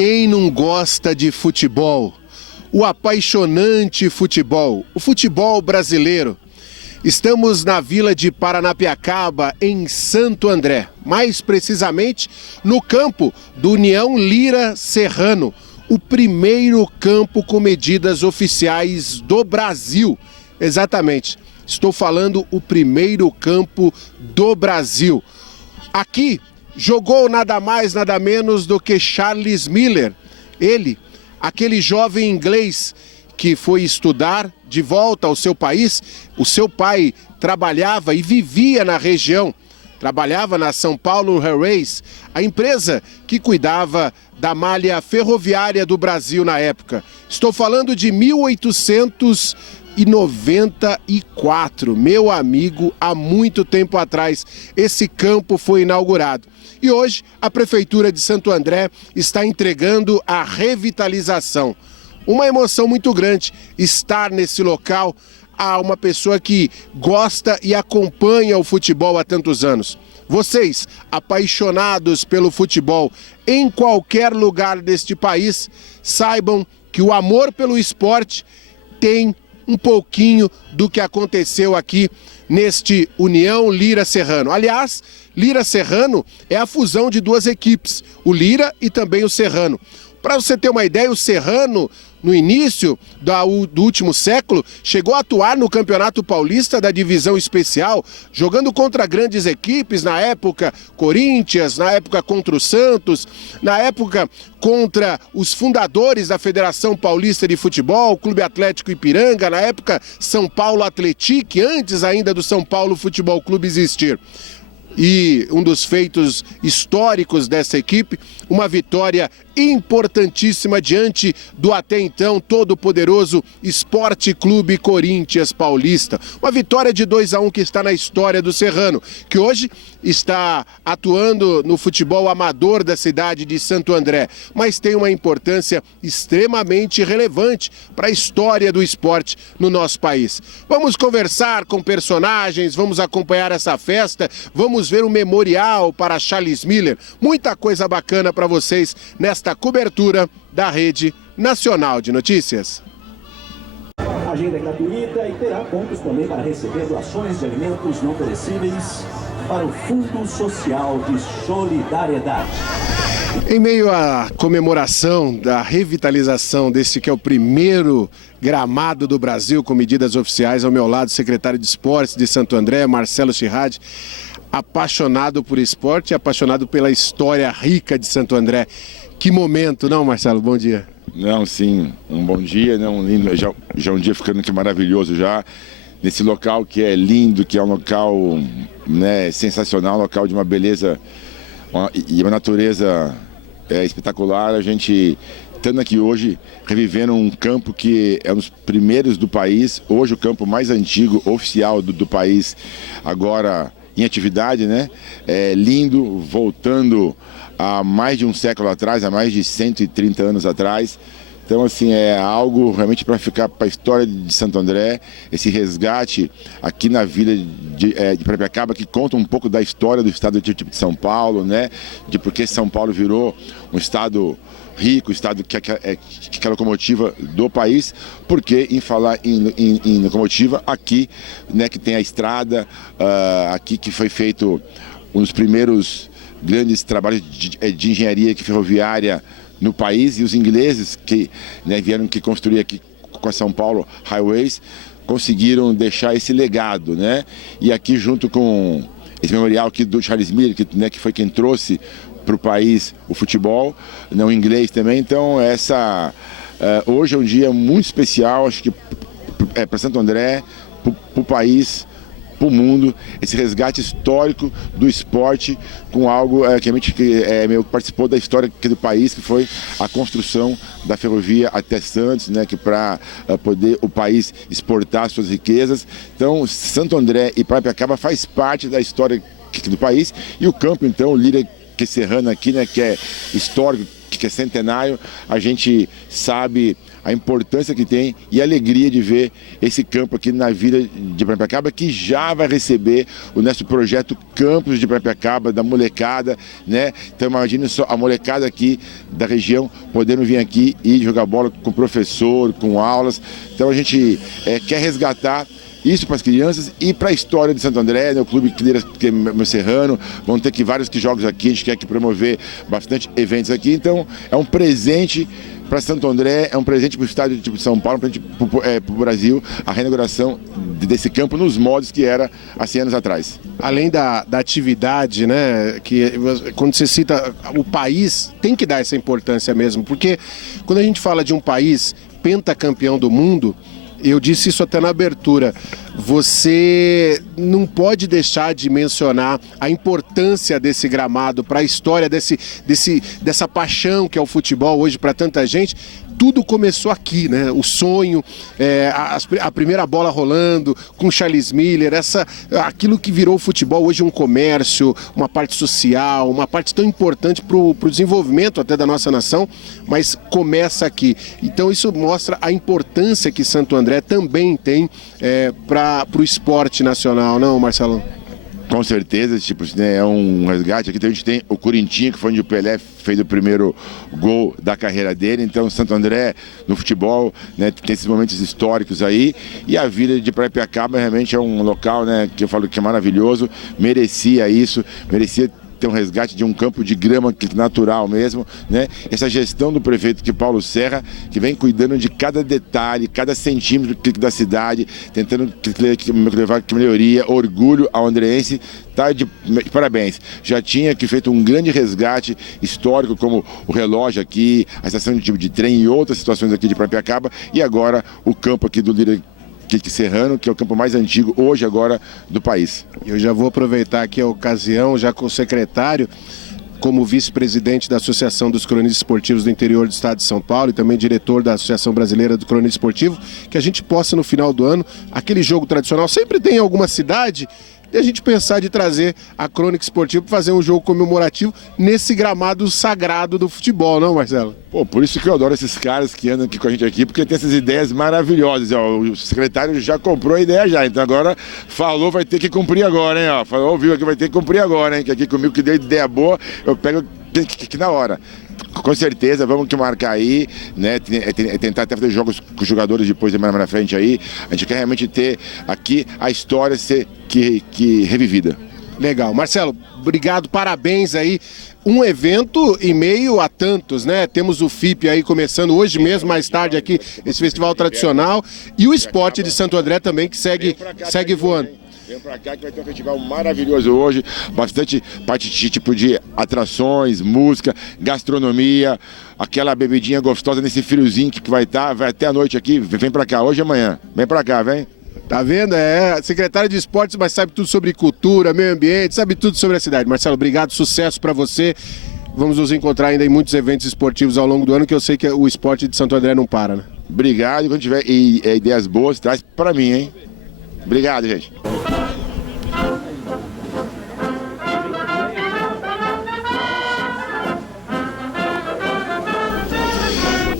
Quem não gosta de futebol? O apaixonante futebol, o futebol brasileiro. Estamos na vila de Paranapiacaba, em Santo André, mais precisamente no campo do União Lira Serrano, o primeiro campo com medidas oficiais do Brasil. Exatamente, estou falando o primeiro campo do Brasil. Aqui jogou nada mais, nada menos do que Charles Miller. Ele, aquele jovem inglês que foi estudar de volta ao seu país. O seu pai trabalhava e vivia na região. Trabalhava na São Paulo Railways, a empresa que cuidava da malha ferroviária do Brasil na época. Estou falando de 1894, meu amigo, há muito tempo atrás, esse campo foi inaugurado. E hoje a Prefeitura de Santo André está entregando a revitalização. Uma emoção muito grande estar nesse local a uma pessoa que gosta e acompanha o futebol há tantos anos. Vocês, apaixonados pelo futebol em qualquer lugar deste país, saibam que o amor pelo esporte tem um pouquinho do que aconteceu aqui neste União Lira Serrano. Aliás, Lira Serrano é a fusão de duas equipes, o Lira e também o Serrano. Para você ter uma ideia, o Serrano, no início do último século, chegou a atuar no Campeonato Paulista da Divisão Especial, jogando contra grandes equipes, na época Corinthians, na época contra o Santos, na época contra os fundadores da Federação Paulista de Futebol, Clube Atlético Ipiranga, na época São Paulo Atlético, antes ainda do São Paulo Futebol Clube existir. E um dos feitos históricos dessa equipe, uma vitória importantíssima diante do até então todo-poderoso Esporte Clube Corinthians Paulista. Uma vitória de 2-1 que está na história do Serrano, que hoje está atuando no futebol amador da cidade de Santo André, mas tem uma importância extremamente relevante para a história do esporte no nosso país. Vamos conversar com personagens, vamos acompanhar essa festa, vamos ver um memorial para Charles Miller, muita coisa bacana para vocês nesta cobertura da Rede Nacional de Notícias. A agenda é gratuita e terá pontos também para receber doações de alimentos não perecíveis para o Fundo Social de Solidariedade. Em meio à comemoração da revitalização desse que é o primeiro gramado do Brasil com medidas oficiais, ao meu lado o secretário de Esportes de Santo André, Marcelo Chirrad, apaixonado por esporte e apaixonado pela história rica de Santo André. Que momento, não, Marcelo? Bom dia. Não, sim, um bom dia, né? Um lindo, já um dia ficando aqui maravilhoso já, nesse local que é lindo, que é um local, né, sensacional, um local de uma beleza e uma natureza espetacular. A gente estando aqui hoje, revivendo um campo que é um dos primeiros do país, hoje o campo mais antigo, oficial do país, agora em atividade, né? É lindo, voltando a mais de um século atrás, a mais de 130 anos atrás. Então, assim, é algo realmente para ficar para a história de Santo André, esse resgate aqui na vila de Paranapiacaba, que conta um pouco da história do estado de São Paulo, né? De por que São Paulo virou um estado rico, estado que é a locomotiva do país, porque em falar em locomotiva, aqui, né, que tem a estrada, aqui que foi feito um dos primeiros grandes trabalhos de engenharia ferroviária no país, e os ingleses que, né, vieram que construir aqui com a São Paulo Highways, conseguiram deixar esse legado, né? E aqui junto com esse memorial aqui do Charles Miller, que foi quem trouxe para o país o futebol, né, o inglês também. Então hoje é um dia muito especial, acho que para Santo André, para o país, para o mundo, esse resgate histórico do esporte com algo que a gente participou da história aqui do país, que foi a construção da ferrovia até Santos, né, que para poder o país exportar suas riquezas. Então, Santo André e Paranapiacaba faz parte da história aqui do país, e o campo, então, o Lira Serrano aqui, né, que é histórico, que é centenário, a gente sabe a importância que tem e a alegria de ver esse campo aqui na Vila de Paranapiacaba, que já vai receber o nosso projeto Campos de Paranapiacaba, da molecada, né? Então imagine só a molecada aqui da região podendo vir aqui e jogar bola com o professor, com aulas. Então a gente quer resgatar isso para as crianças e para a história de Santo André, né? O clube que é meu serrano, vão ter vários jogos aqui, a gente quer promover bastante eventos aqui, então é um presente para Santo André, é um presente para o estado de São Paulo, para o Brasil, a reinauguração desse campo nos moldes que era há 100 anos atrás. Além da atividade, né, que quando você cita o país, tem que dar essa importância mesmo, porque quando a gente fala de um país pentacampeão do mundo, eu disse isso até na abertura, você não pode deixar de mencionar a importância desse gramado para a história dessa paixão que é o futebol hoje para tanta gente. Tudo começou aqui, né? O sonho, a primeira bola rolando com Charles Miller, aquilo que virou o futebol hoje um comércio, uma parte social, uma parte tão importante para o desenvolvimento até da nossa nação, mas começa aqui. Então isso mostra a importância que Santo André também tem para o esporte nacional, não, Marcelão? Com certeza, né, é um resgate. Aqui a gente tem o Corinthians, que foi onde o Pelé fez o primeiro gol da carreira dele. Então, Santo André, no futebol, né, tem esses momentos históricos aí. E a Vila de Paranapiacaba realmente é um local, né, que eu falo que é maravilhoso. Merecia isso, merecia ter um resgate de um campo de grama natural mesmo, né? Essa gestão do prefeito que Paulo Serra, que vem cuidando de cada detalhe, cada centímetro da cidade, tentando levar melhoria, orgulho ao andreense, tá de parabéns. Já tinha feito um grande resgate histórico, como o relógio aqui, a estação de trem e outras situações aqui de Paranapiacaba, e agora o campo aqui do Líder Serrano, que é o campo mais antigo hoje agora do país. Eu já vou aproveitar aqui a ocasião, já com o secretário, como vice-presidente da Associação dos Cronistas Esportivos do Interior do Estado de São Paulo e também diretor da Associação Brasileira do Cronista Esportivo, que a gente possa no final do ano, aquele jogo tradicional, sempre tem em alguma cidade, e a gente pensar de trazer a crônica esportiva para fazer um jogo comemorativo nesse gramado sagrado do futebol, não, Marcelo? Pô, por isso que eu adoro esses caras que andam aqui com a gente aqui, porque tem essas ideias maravilhosas. Ó, o secretário já comprou a ideia já, então agora falou, vai ter que cumprir agora, hein? Ó, falou, ouviu aqui, vai ter que cumprir agora, hein? Que aqui comigo que deu ideia boa, eu pego que na hora. Com certeza, vamos que marcar aí, né? Tentar até fazer jogos com os jogadores depois de mais na frente aí. A gente quer realmente ter aqui a história ser que revivida. Legal. Marcelo, obrigado, parabéns aí. Um evento e meio a tantos, né? Temos o FIP aí começando hoje mesmo, mais tarde aqui, esse festival tradicional. E o esporte de Santo André também, que segue voando. Vem pra cá que vai ter um festival maravilhoso hoje, bastante parte de atrações, música, gastronomia, aquela bebidinha gostosa nesse friozinho que vai até a noite aqui. Vem pra cá, hoje e amanhã. Vem pra cá, vem. Tá vendo? É secretário de esportes, mas sabe tudo sobre cultura, meio ambiente, sabe tudo sobre a cidade. Marcelo, obrigado, sucesso pra você. Vamos nos encontrar ainda em muitos eventos esportivos ao longo do ano, que eu sei que o esporte de Santo André não para, né? Obrigado, e quando tiver ideias boas, traz pra mim, hein? Obrigado, gente.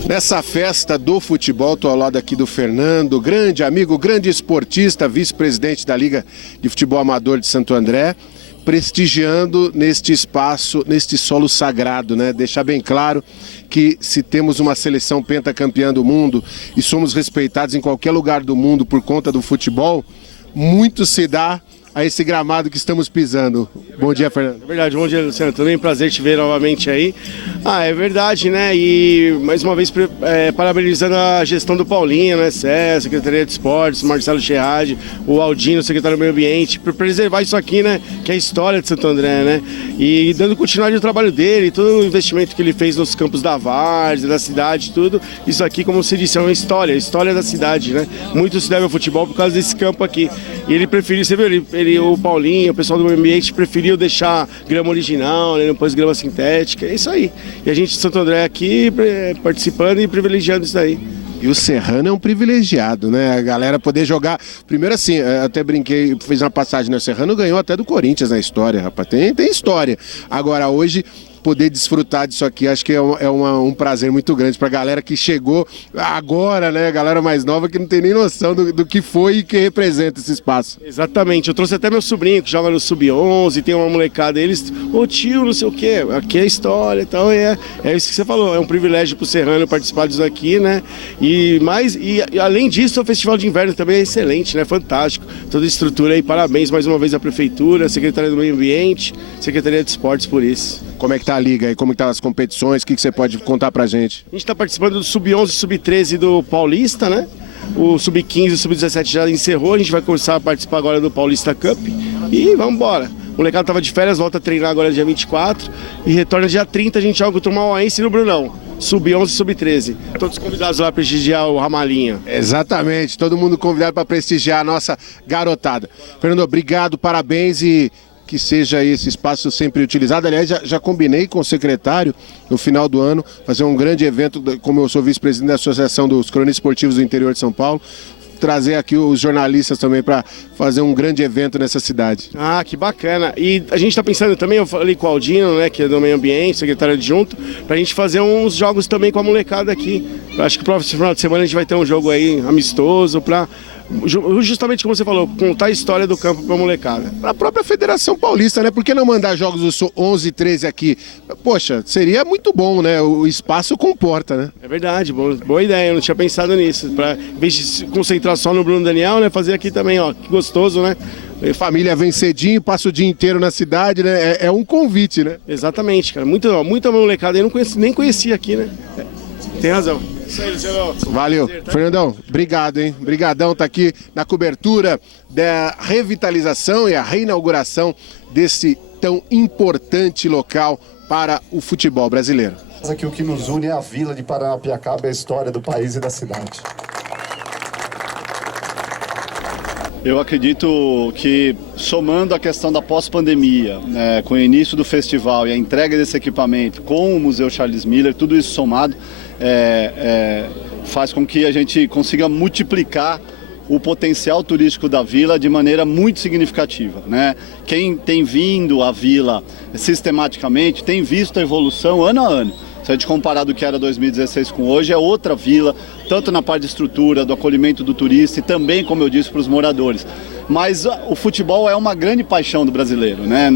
Nessa festa do futebol, estou ao lado aqui do Fernando, grande amigo, grande esportista, vice-presidente da Liga de Futebol Amador de Santo André, prestigiando neste espaço, neste solo sagrado, né? Deixar bem claro que se temos uma seleção pentacampeã do mundo e somos respeitados em qualquer lugar do mundo por conta do futebol, muito se dá a esse gramado que estamos pisando. Bom dia, Fernando. É verdade, bom dia, Luciano. Também prazer te ver novamente aí. É verdade, né? E mais uma vez parabenizando a gestão do Paulinho, né? César, Secretaria de Esportes, Marcelo Scherradi, o Aldino, secretário do Meio Ambiente, para preservar isso aqui, né? Que é a história de Santo André, né? E dando continuidade ao trabalho dele, todo o investimento que ele fez nos campos da Várzea, da cidade, tudo. Isso aqui, como se disse, é uma história, a história da cidade, né? Muito se deve ao futebol por causa desse campo aqui. E ele preferiu, você viu, o Paulinho, o pessoal do meio ambiente preferiu deixar grama original, né, não pôs grama sintética, é isso aí. E a gente de Santo André aqui participando e privilegiando isso daí. E o Serrano é um privilegiado, né? A galera poder jogar. Primeiro assim, eu até brinquei, fiz uma passagem, né? O Serrano ganhou até do Corinthians na história, rapaz. Tem história. Agora, hoje, poder desfrutar disso aqui. Acho que é um prazer muito grande para a galera que chegou agora, né? A galera mais nova que não tem nem noção do que foi e que representa esse espaço. Exatamente, eu trouxe até meu sobrinho que joga no Sub-11, tem uma molecada, eles, ô tio, não sei o que, aqui é história, então é isso que você falou, é um privilégio pro serrano participar disso aqui, né? E além disso, o Festival de Inverno também é excelente, né? Fantástico, toda a estrutura aí, parabéns mais uma vez à Prefeitura, à Secretaria do Meio Ambiente, Secretaria de Esportes por isso. Como é que tá a liga aí? Como que tá as competições? O que você pode contar pra gente? A gente está participando do Sub-11 e Sub-13 do Paulista, né? O Sub-15 e o Sub-17 já encerrou, a gente vai começar a participar agora do Paulista Cup e vamos embora. O molecado estava de férias, volta a treinar agora dia 24 e retorna dia 30, a gente joga contra o Mauaense no Brunão. Sub-11 e Sub-13. Todos convidados lá para prestigiar o Ramalinha. Exatamente, todo mundo convidado para prestigiar a nossa garotada. Fernando, obrigado, parabéns e que seja esse espaço sempre utilizado. Aliás, já combinei com o secretário no final do ano fazer um grande evento, como eu sou vice-presidente da Associação dos Cronistas Esportivos do Interior de São Paulo, trazer aqui os jornalistas também para fazer um grande evento nessa cidade. Ah, que bacana. E a gente está pensando também, eu falei com o Aldino, né, que é do Meio Ambiente, secretário adjunto, para a gente fazer uns jogos também com a molecada aqui. Eu acho que no próximo final de semana a gente vai ter um jogo aí amistoso para, justamente como você falou, contar a história do campo para a molecada. A própria Federação Paulista, né? Por que não mandar jogos do 11 e 13 aqui? Poxa, seria muito bom, né? O espaço comporta, né? É verdade, boa ideia, eu não tinha pensado nisso. Em vez de se concentrar só no Bruno Daniel, né? Fazer aqui também, ó, que gostoso, né? A família vem cedinho, passa o dia inteiro na cidade, né? É um convite, né? Exatamente, cara. Muita molecada, eu nem conhecia aqui, né? Tem razão. Isso aí, Luciano. Valeu. Prazer, tá? Fernandão, obrigado, hein? Obrigadão, tá aqui na cobertura da revitalização e a reinauguração desse tão importante local para o futebol brasileiro. Aqui o que nos une é a vila de Paranapiacaba, é a história do país e da cidade. Eu acredito que, somando a questão da pós-pandemia, né, com o início do festival e a entrega desse equipamento com o Museu Charles Miller, tudo isso somado, faz com que a gente consiga multiplicar o potencial turístico da vila de maneira muito significativa, né? Quem tem vindo à vila sistematicamente tem visto a evolução ano a ano. Se a gente comparar do que era 2016 com hoje, é outra vila, tanto na parte de estrutura, do acolhimento do turista e também, como eu disse, para os moradores. Mas o futebol é uma grande paixão do brasileiro, né?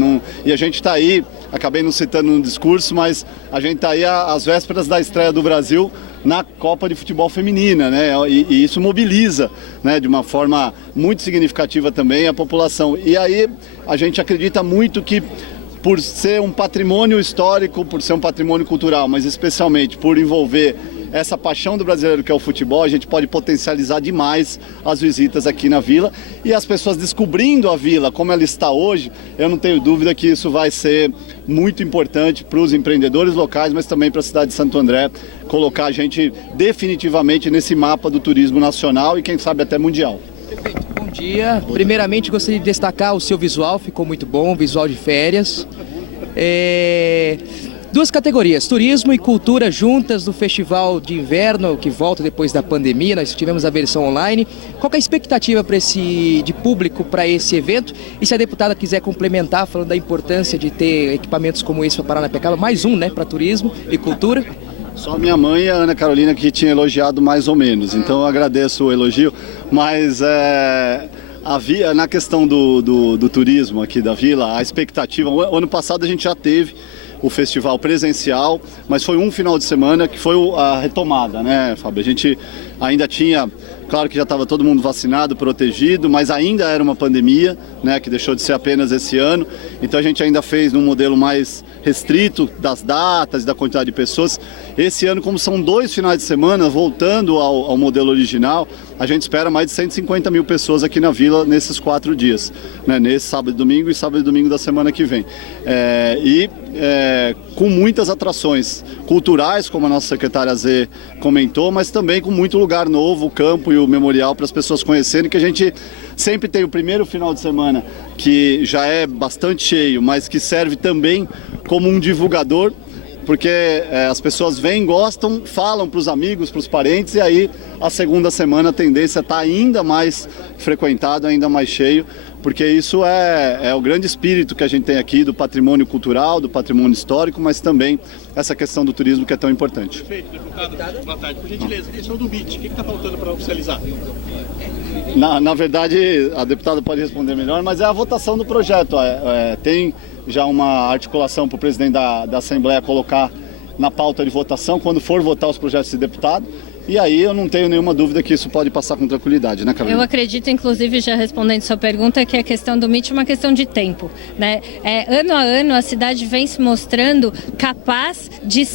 E a gente está aí, acabei não citando no discurso, mas a gente está aí às vésperas da estreia do Brasil na Copa de Futebol Feminina, né? E isso mobiliza, né, de uma forma muito significativa também a população. E aí a gente acredita muito que, por ser um patrimônio histórico, por ser um patrimônio cultural, mas especialmente por envolver essa paixão do brasileiro que é o futebol, a gente pode potencializar demais as visitas aqui na vila e as pessoas descobrindo a vila como ela está hoje. Eu não tenho dúvida que isso vai ser muito importante para os empreendedores locais, mas também para a cidade de Santo André, colocar a gente definitivamente nesse mapa do turismo nacional e quem sabe até mundial. Perfeito, bom dia. Primeiramente gostaria de destacar o seu visual, ficou muito bom, visual de férias. Duas categorias, turismo e cultura juntas do Festival de Inverno, que volta depois da pandemia, nós tivemos a versão online. Qual que é a expectativa de público para esse evento? E se a deputada quiser complementar, falando da importância de ter equipamentos como esse para Paranapiacaba, mais um, né, para turismo e cultura. Só minha mãe e a Ana Carolina que tinha elogiado mais ou menos, então eu agradeço o elogio, mas na questão do turismo aqui da vila, a expectativa, o ano passado a gente já teve o festival presencial, mas foi um final de semana que foi a retomada, né, Fábio? A gente ainda tinha, claro que já estava todo mundo vacinado, protegido, mas ainda era uma pandemia, né, que deixou de ser apenas esse ano, então a gente ainda fez num modelo mais restrito das datas e da quantidade de pessoas. Esse ano, como são 2 finais de semana, voltando ao modelo original, a gente espera mais de 150 mil pessoas aqui na vila nesses 4 dias, né? Nesse sábado e domingo e sábado e domingo da semana que vem. Com muitas atrações culturais, como a nossa secretária Zê comentou, mas também com muito lugar novo, o campo e o memorial para as pessoas conhecerem, que a gente sempre tem o primeiro final de semana que já é bastante cheio, mas que serve também como um divulgador, porque as pessoas vêm, gostam, falam para os amigos, para os parentes, e aí a segunda semana a tendência está ainda mais frequentado, ainda mais cheio, porque isso é o grande espírito que a gente tem aqui do patrimônio cultural, do patrimônio histórico, mas também essa questão do turismo que é tão importante. Perfeito, deputado. Boa tarde. Por gentileza, a questão do MIT, o que está faltando para oficializar? Na verdade, a deputada pode responder melhor, mas é a votação do projeto. Tem já uma articulação para o presidente da Assembleia colocar na pauta de votação, quando for votar os projetos de deputado. E aí eu não tenho nenhuma dúvida que isso pode passar com tranquilidade, né, Carolina? Eu acredito, inclusive, já respondendo sua pergunta, que a questão do MIT é uma questão de tempo, né? Ano a ano a cidade vem se mostrando capaz de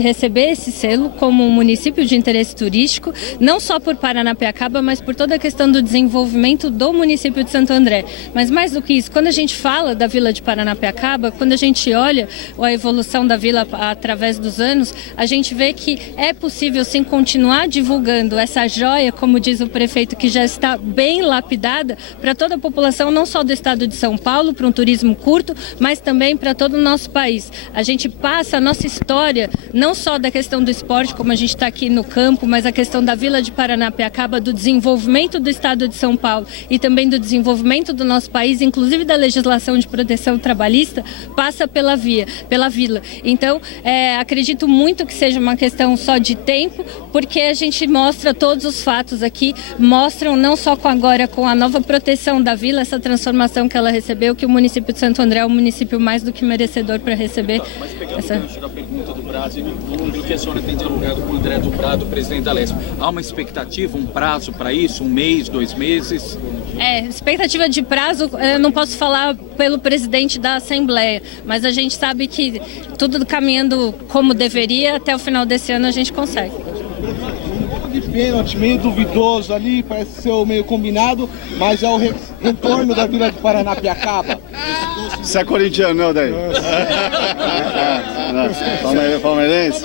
receber esse selo como um município de interesse turístico, não só por Paranapiacaba, mas por toda a questão do desenvolvimento do município de Santo André. Mas mais do que isso, quando a gente fala da Vila de Paranapiacaba, quando a gente olha a evolução da vila através dos anos, a gente vê que é possível sim continuar divulgando essa joia, como diz o prefeito, que já está bem lapidada para toda a população, não só do estado de São Paulo, para um turismo curto, mas também para todo o nosso país. A gente passa a nossa história, não só da questão do esporte, como a gente está aqui no campo, mas a questão da Vila de Paranapiacaba, do desenvolvimento do estado de São Paulo e também do desenvolvimento do nosso país, inclusive da legislação de proteção trabalhista, passa pela vila. Então, acredito muito que seja uma questão só de tempo, porque a gente mostra todos os fatos aqui, mostram não só agora com a nova proteção da vila, essa transformação que ela recebeu, que o município de Santo André é um município mais do que merecedor para receber. Mas pegando o gancho da pergunta do Brasil, do que a senhora tem dialogado com o André do Prado, presidente da Alesp, há uma expectativa, um prazo para isso, 1 mês, 2 meses? Expectativa de prazo, eu não posso falar pelo presidente da Assembleia, mas a gente sabe que tudo caminhando como deveria, até o final desse ano a gente consegue. De pênalti, meio duvidoso ali, parece ser meio combinado, mas é o retorno da Vila de Paranapiacaba. Você é corintiano, não, daí? Palmeirense?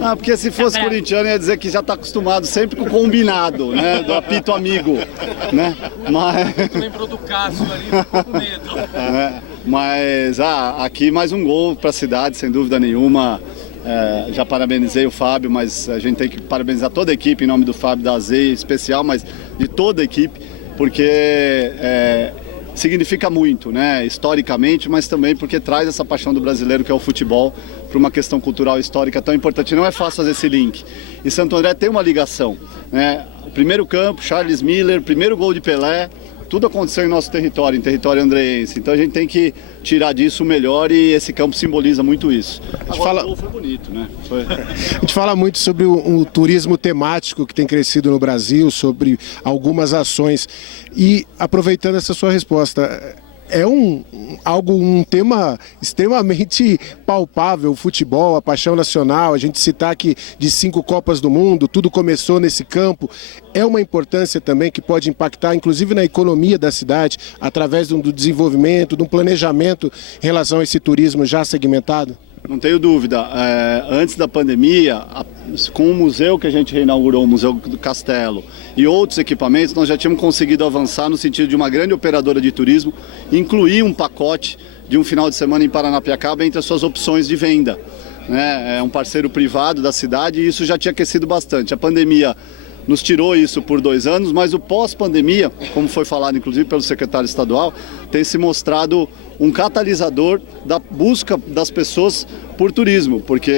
Não, porque se fosse corintiano ia dizer que já está acostumado sempre com o combinado, né? Do apito amigo, né? Mas... Lembrou do Cássio ali, ficou com medo. Mas aqui mais um gol para a cidade, sem dúvida nenhuma. Já parabenizei o Fábio, mas a gente tem que parabenizar toda a equipe, em nome do Fábio, da AZEI, especial, mas de toda a equipe, porque significa muito, né? Historicamente, mas também porque traz essa paixão do brasileiro, que é o futebol, para uma questão cultural e histórica tão importante. Não é fácil fazer esse link. E Santo André tem uma ligação, né? O primeiro campo, Charles Miller, primeiro gol de Pelé, tudo aconteceu em nosso território, em território andreense. Então a gente tem que tirar disso o melhor e esse campo simboliza muito isso. Agora, o gol foi bonito, né? A gente fala muito sobre o turismo temático que tem crescido no Brasil, sobre algumas ações. E aproveitando essa sua resposta, é um tema extremamente palpável, o futebol, a paixão nacional, a gente citar aqui de 5 Copas do Mundo, tudo começou nesse campo, é uma importância também que pode impactar inclusive na economia da cidade, através do desenvolvimento, de um planejamento em relação a esse turismo já segmentado? Não tenho dúvida. Antes da pandemia, com o museu que a gente reinaugurou, o Museu do Castelo, e outros equipamentos, nós já tínhamos conseguido avançar no sentido de uma grande operadora de turismo incluir um pacote de um final de semana em Paranapiacaba entre as suas opções de venda. É um parceiro privado da cidade e isso já tinha aquecido bastante. A pandemia nos tirou isso por 2 anos, mas o pós-pandemia, como foi falado inclusive pelo secretário estadual, tem se mostrado um catalisador da busca das pessoas por turismo, porque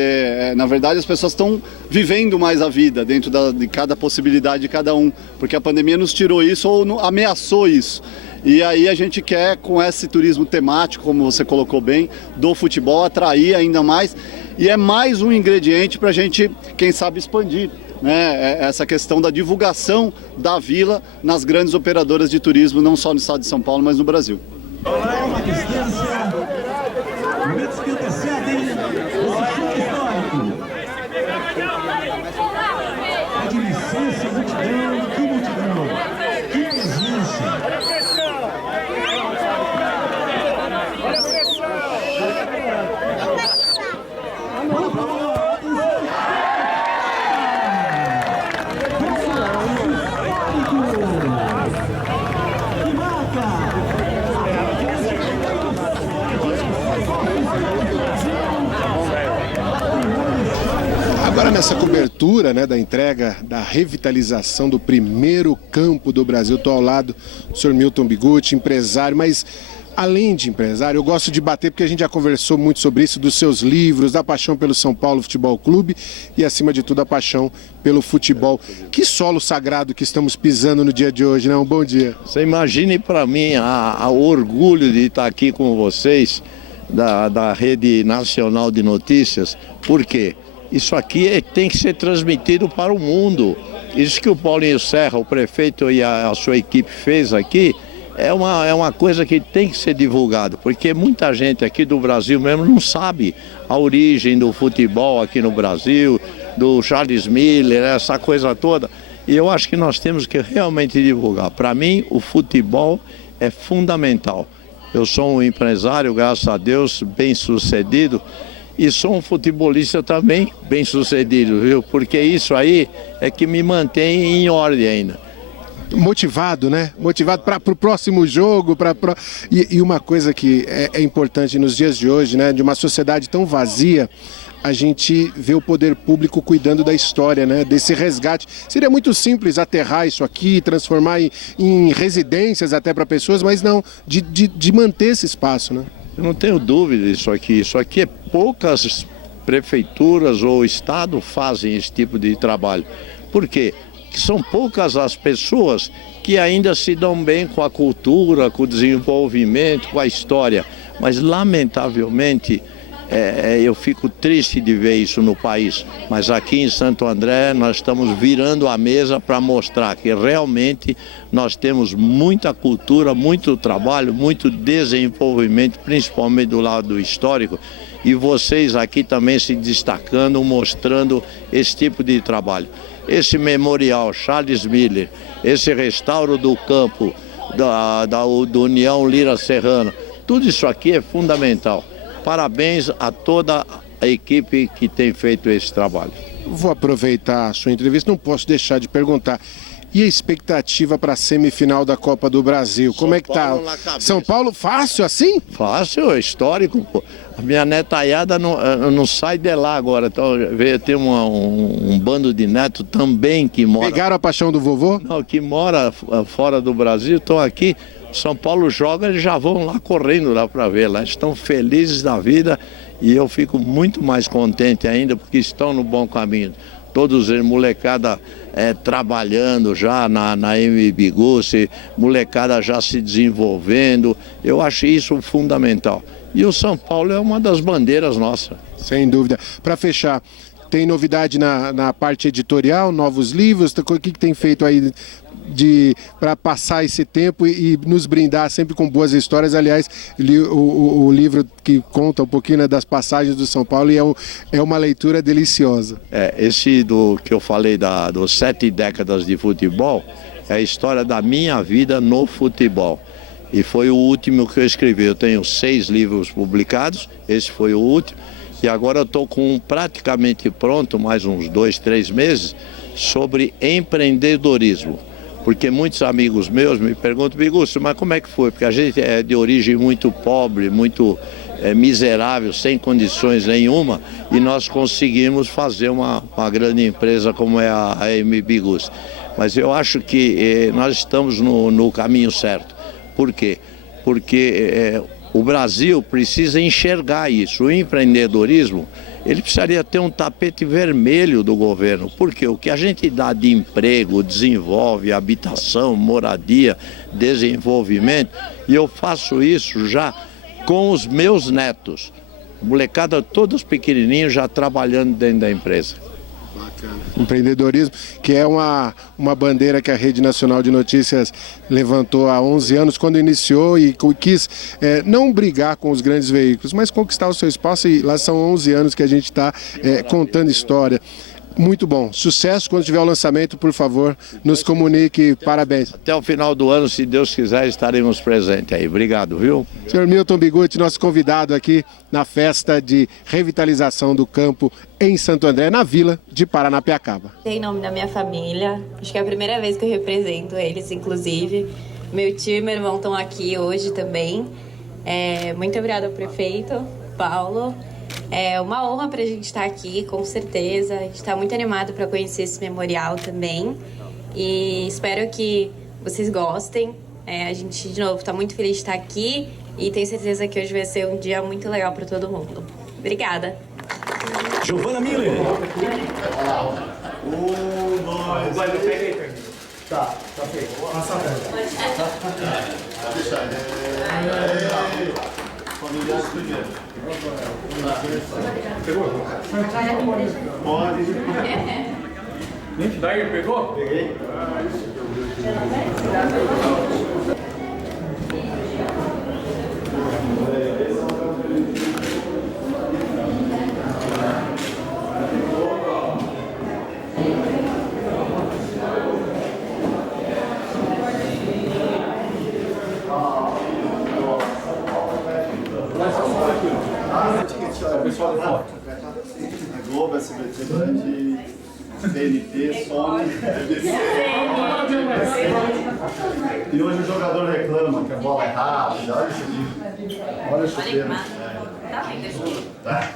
na verdade as pessoas estão vivendo mais a vida dentro de cada possibilidade de cada um, porque a pandemia nos tirou isso ou ameaçou isso. E aí a gente quer, com esse turismo temático, como você colocou bem, do futebol, atrair ainda mais, e é mais um ingrediente para a gente, quem sabe, expandir, né, essa questão da divulgação da vila nas grandes operadoras de turismo, não só no estado de São Paulo, mas no Brasil. Uma distância, momentos que antecedem esse chute histórico. Pede licença, multidão, que multidão, que presença. Agora Essa cobertura, né, da entrega, da revitalização do primeiro campo do Brasil. Estou ao lado do senhor Milton Bigutti, empresário, mas além de empresário, eu gosto de bater, porque a gente já conversou muito sobre isso, dos seus livros, da paixão pelo São Paulo Futebol Clube e, acima de tudo, a paixão pelo futebol. Que solo sagrado que estamos pisando no dia de hoje, né? Um bom dia. Você imagine para mim o orgulho de estar aqui com vocês, da Rede Nacional de Notícias. Por quê? Isso aqui tem que ser transmitido para o mundo. Isso que o Paulinho Serra, o prefeito e a sua equipe fez aqui, é uma coisa que tem que ser divulgado, porque muita gente aqui do Brasil mesmo não sabe a origem do futebol aqui no Brasil, do Charles Miller, essa coisa toda. E eu acho que nós temos que realmente divulgar. Para mim, o futebol é fundamental. Eu sou um empresário, graças a Deus, bem-sucedido, e sou um futebolista também bem-sucedido, viu? Porque isso aí é que me mantém em ordem ainda. Motivado, né? Motivado para o próximo jogo. E uma coisa que é importante nos dias de hoje, né? De uma sociedade tão vazia, a gente vê o poder público cuidando da história, né? Desse resgate. Seria muito simples aterrar isso aqui, transformar em residências até para pessoas, mas não, de manter esse espaço, né? Eu não tenho dúvida disso aqui. Isso aqui poucas prefeituras ou estado fazem esse tipo de trabalho. Por quê? Que são poucas as pessoas que ainda se dão bem com a cultura, com o desenvolvimento, com a história. Mas, lamentavelmente, eu fico triste de ver isso no país. Mas aqui em Santo André nós estamos virando a mesa para mostrar que realmente nós temos muita cultura, muito trabalho, muito desenvolvimento, principalmente do lado histórico. E vocês aqui também se destacando, mostrando esse tipo de trabalho. Esse memorial Charles Miller, esse restauro do campo do União Lira Serrana, tudo isso aqui é fundamental. Parabéns a toda a equipe que tem feito esse trabalho. Vou aproveitar a sua entrevista, não posso deixar de perguntar. E a expectativa para a semifinal da Copa do Brasil? Como é que tá? São Paulo, fácil assim? Fácil, histórico, pô. A minha netaiada não sai de lá agora. Então, veio ter um bando de netos também que mora... Pegaram a paixão do vovô? Não, que mora fora do Brasil, estão aqui. São Paulo joga, eles já vão lá correndo lá para ver. Lá estão felizes da vida e eu fico muito mais contente ainda porque estão no bom caminho. Todos eles, molecada trabalhando já na MB Gussi, molecada já se desenvolvendo. Eu acho isso fundamental. E o São Paulo é uma das bandeiras nossas. Sem dúvida. Para fechar, tem novidade na parte editorial, novos livros? O que tem feito aí para passar esse tempo e nos brindar sempre com boas histórias? Aliás, o livro que conta um pouquinho, né, das passagens do São Paulo, e é uma leitura deliciosa. Esse que eu falei dos 7 décadas de futebol é a história da minha vida no futebol. E foi o último que eu escrevi. Eu tenho 6 livros publicados, esse foi o último. E agora eu estou com praticamente pronto, mais uns 2, 3 meses, sobre empreendedorismo. Porque muitos amigos meus me perguntam, Bigutti, mas como é que foi? Porque a gente é de origem muito pobre, muito miserável, sem condições nenhuma, e nós conseguimos fazer uma grande empresa como é a MB Gussi. Mas eu acho que nós estamos no caminho certo. Por quê? Porque o Brasil precisa enxergar isso. O empreendedorismo, ele precisaria ter um tapete vermelho do governo, porque o que a gente dá de emprego, desenvolve, habitação, moradia, desenvolvimento, e eu faço isso já com os meus netos, molecada todos pequenininhos já trabalhando dentro da empresa. Bacana. Empreendedorismo, que é uma bandeira que a Rede Nacional de Notícias levantou há 11 anos, quando iniciou e quis não brigar com os grandes veículos, mas conquistar o seu espaço, e lá são 11 anos que a gente está contando história. Muito bom. Sucesso. Quando tiver o lançamento, por favor, nos comunique. Parabéns. Até o final do ano, se Deus quiser, estaremos presentes aí. Obrigado, viu? Senhor Milton Bigutti, nosso convidado aqui na festa de revitalização do campo em Santo André, na vila de Paranapiacaba. Em nome da minha família, acho que é a primeira vez que eu represento eles, inclusive. Meu tio e meu irmão estão aqui hoje também. Muito obrigada ao prefeito, Paulo. É uma honra para a gente estar aqui, com certeza. A gente está muito animado para conhecer esse memorial também. E espero que vocês gostem. A gente, de novo, está muito feliz de estar aqui e tenho certeza que hoje vai ser um dia muito legal para todo mundo. Obrigada. Giovana Miller. 1, 2, 3. Tá feito. Passa a perna. Deixa familiares primeiro. Pegou? Pode. Daí, pegou? Peguei. Pessoal da foto. Globo, SBT, TNT, Sony, BBC. E hoje o jogador reclama que a bola é rápida. Olha isso aqui. Olha o chuteiro. Tá.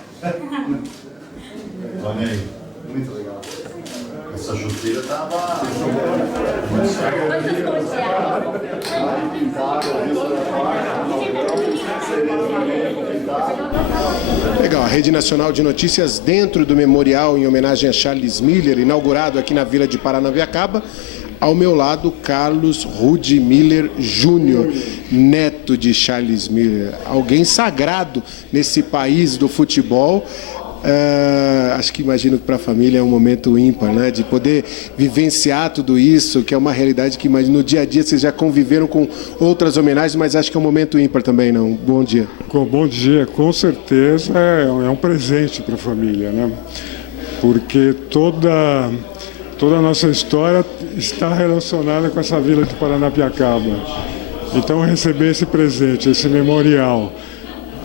Olha aí. Muito legal. Essa chuteira tava. Legal, a Rede Nacional de Notícias dentro do memorial em homenagem a Charles Miller, inaugurado aqui na Vila de Paranapiacaba. Ao meu lado, Carlos Rudy Miller Júnior, neto de Charles Miller, alguém sagrado nesse país do futebol. Acho que imagino que para a família é um momento ímpar, né? De poder vivenciar tudo isso, que é uma realidade que imagino no dia a dia vocês já conviveram com outras homenagens, mas acho que é um momento ímpar também, não? Bom dia. Bom dia, com certeza é um presente para a família, né? Porque toda a nossa história está relacionada com essa vila de Paranapiacaba. Então receber esse presente, esse memorial,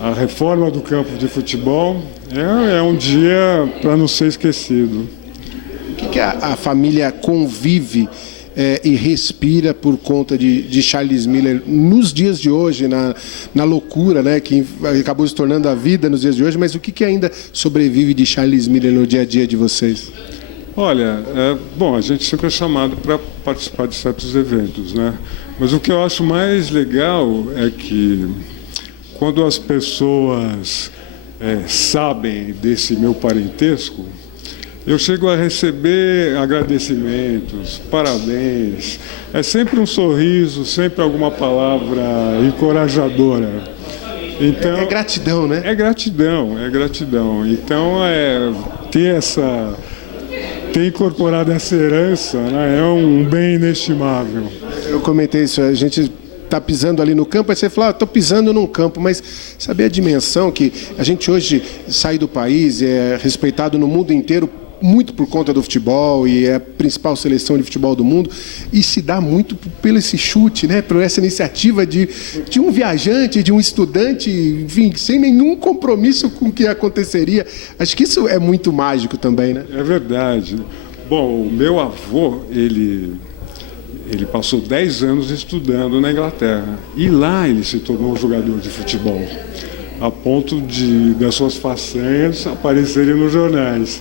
a reforma do campo de futebol é um dia para não ser esquecido. O que a família convive e respira por conta de Charles Miller nos dias de hoje, na loucura, né, que acabou se tornando a vida nos dias de hoje, mas o que ainda sobrevive de Charles Miller no dia a dia de vocês? Olha, bom, a gente sempre é chamado para participar de certos eventos, né? Mas o que eu acho mais legal é que quando as pessoas sabem desse meu parentesco, eu chego a receber agradecimentos, parabéns. É sempre um sorriso, sempre alguma palavra encorajadora. Então, é gratidão, né? É gratidão. Então, ter incorporado essa herança, né, é um bem inestimável. Eu comentei isso, a gente está pisando ali no campo, aí você fala, estou pisando num campo, mas saber a dimensão que a gente hoje sai do país, é respeitado no mundo inteiro, muito por conta do futebol e é a principal seleção de futebol do mundo, e se dá muito pelo esse chute, né? Por essa iniciativa de um viajante, de um estudante, enfim, sem nenhum compromisso com o que aconteceria. Acho que isso é muito mágico também, né? É verdade. Bom, o meu avô, ele passou 10 anos estudando na Inglaterra e lá ele se tornou um jogador de futebol, a ponto das suas façanhas aparecerem nos jornais.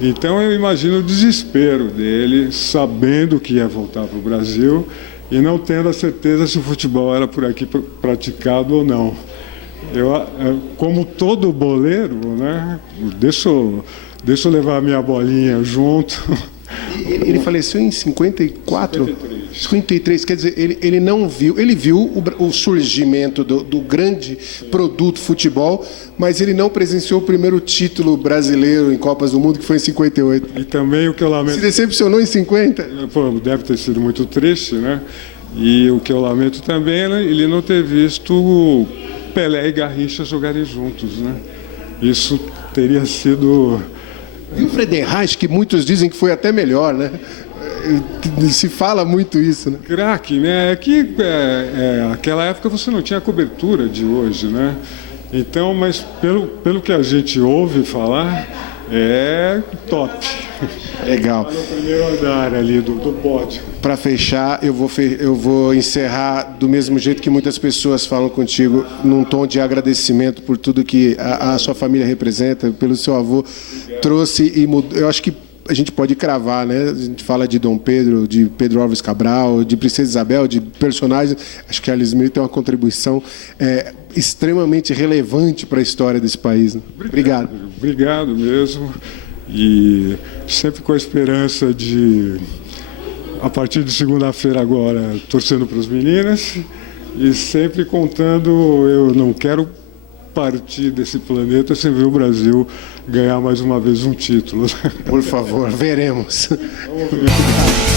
Então eu imagino o desespero dele, sabendo que ia voltar para o Brasil e não tendo a certeza se o futebol era por aqui praticado ou não. Como todo boleiro, né, deixa eu levar a minha bolinha junto. Ele faleceu em 54? 53, quer dizer, ele não viu, ele viu o surgimento do grande produto futebol, mas ele não presenciou o primeiro título brasileiro em Copas do Mundo, que foi em 58. E também o que eu lamento... Se decepcionou em 50? Pô, deve ter sido muito triste, né? E o que eu lamento também é ele não ter visto Pelé e Garrincha jogarem juntos, né? Isso teria sido... E o Friedenreich, que muitos dizem que foi até melhor, né? Se fala muito isso, né? Craque, né? É que naquela época você não tinha a cobertura de hoje, né? Então, mas pelo que a gente ouve falar, é top. Legal. No primeiro andar ali do pódio. Para fechar, eu vou encerrar do mesmo jeito que muitas pessoas falam contigo, num tom de agradecimento por tudo que a sua família representa, pelo seu avô trouxe e mudou. Eu acho que a gente pode cravar, né? A gente fala de Dom Pedro, de Pedro Álvares Cabral, de Princesa Isabel, de personagens. Acho que a Alice Miller tem uma contribuição extremamente relevante para a história desse país. Né? Obrigado. Obrigado mesmo. E sempre com a esperança de, a partir de segunda-feira agora, torcendo para as meninas e sempre contando, eu não quero partir desse planeta sem ver o Brasil ganhar mais uma vez um título. Por favor, veremos. Vamos ver.